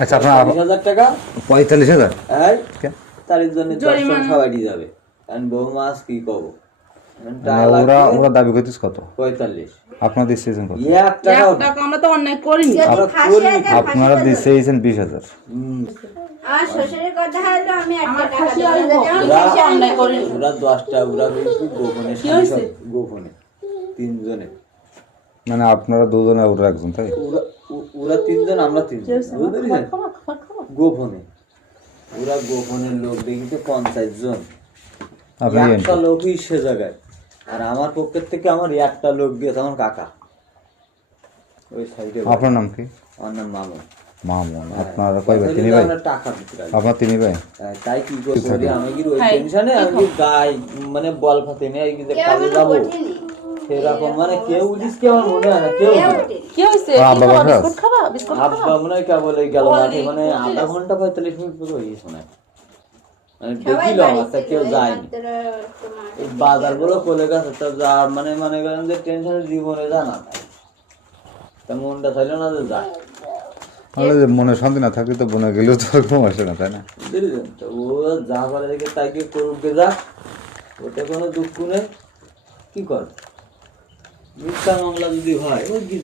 আচ্ছা আপনার 40,000 টাকা 45,000 এই তার জন্য 10 জন সবাই যাবে কারণ বউ মাছ কি কব ওরা দাবি করতেছ কত? 45 আপনারা দিচ্ছেন কত? 1 টাকা আমরা তো অন্যায় করিনি। আপনারা দিচ্ছেন 20,000। আমার শ্বশুরের কথা হলো আমি আমার একটা ফাঁসি টাকা হইব। দেবো অন্যায় করিনি। ওরা 10টা ওরা হয়েছে গোপনে কি হয়েছে? গোপনে 3 জনে মানে আপনারা দুজনে ওরা একজন, তাই? ওরা 3 জন আমরা 3 জন বুঝতে পেরেছেন গোপনে ওরা গোপনের লোক দেখিতে 50 জন আপনি একটা লোকই সে জায়গায় আর আমার পক্ষের থেকে আমার একটা লোক গিয়েছে আমার কাকা ওই সাইডে আপনার নাম কি? আমার নাম মামুন মামুন। আপনারা কয় ভাই? 3 ভাই? টাকা দিতে লাগে। আপনার 3 ভাই? তাই কি করি আমি কি ওই টেনশনে আমি কি গাই মানে বল ফাতে নেই কি যে কাজে যাব সেরকম মানে কেউ উঠিস কি আমার মনে হয় না কেউ কি হইছে? আব্বা বাসা? বিস্কুট খাবা? বিস্কুট খাবা? আব্বা মনে হয় কেবল এই গেল মাঠে মানে আধা ঘন্টা 45 মিনিট পরে হয়ে গেছে না মানে দেখিল আমার কেউ যায়নি এই বাজার গুলো কোলে গেছে তো যা মানে মনে করেন যে টেনশনের জীবনে জানা তা মনটা চাইল না যে যায় তাহলে যে মনে শান্তি না থাকলে তো বনে গেলেও তো ঘুম আসে না, তাই না? বুঝলেন তো ও যা করে দেখে তাই কি করুক গে যাক ওটা কোনো দুঃখ নেই কি কর মিথ্যা মামলা যদি হয় ওই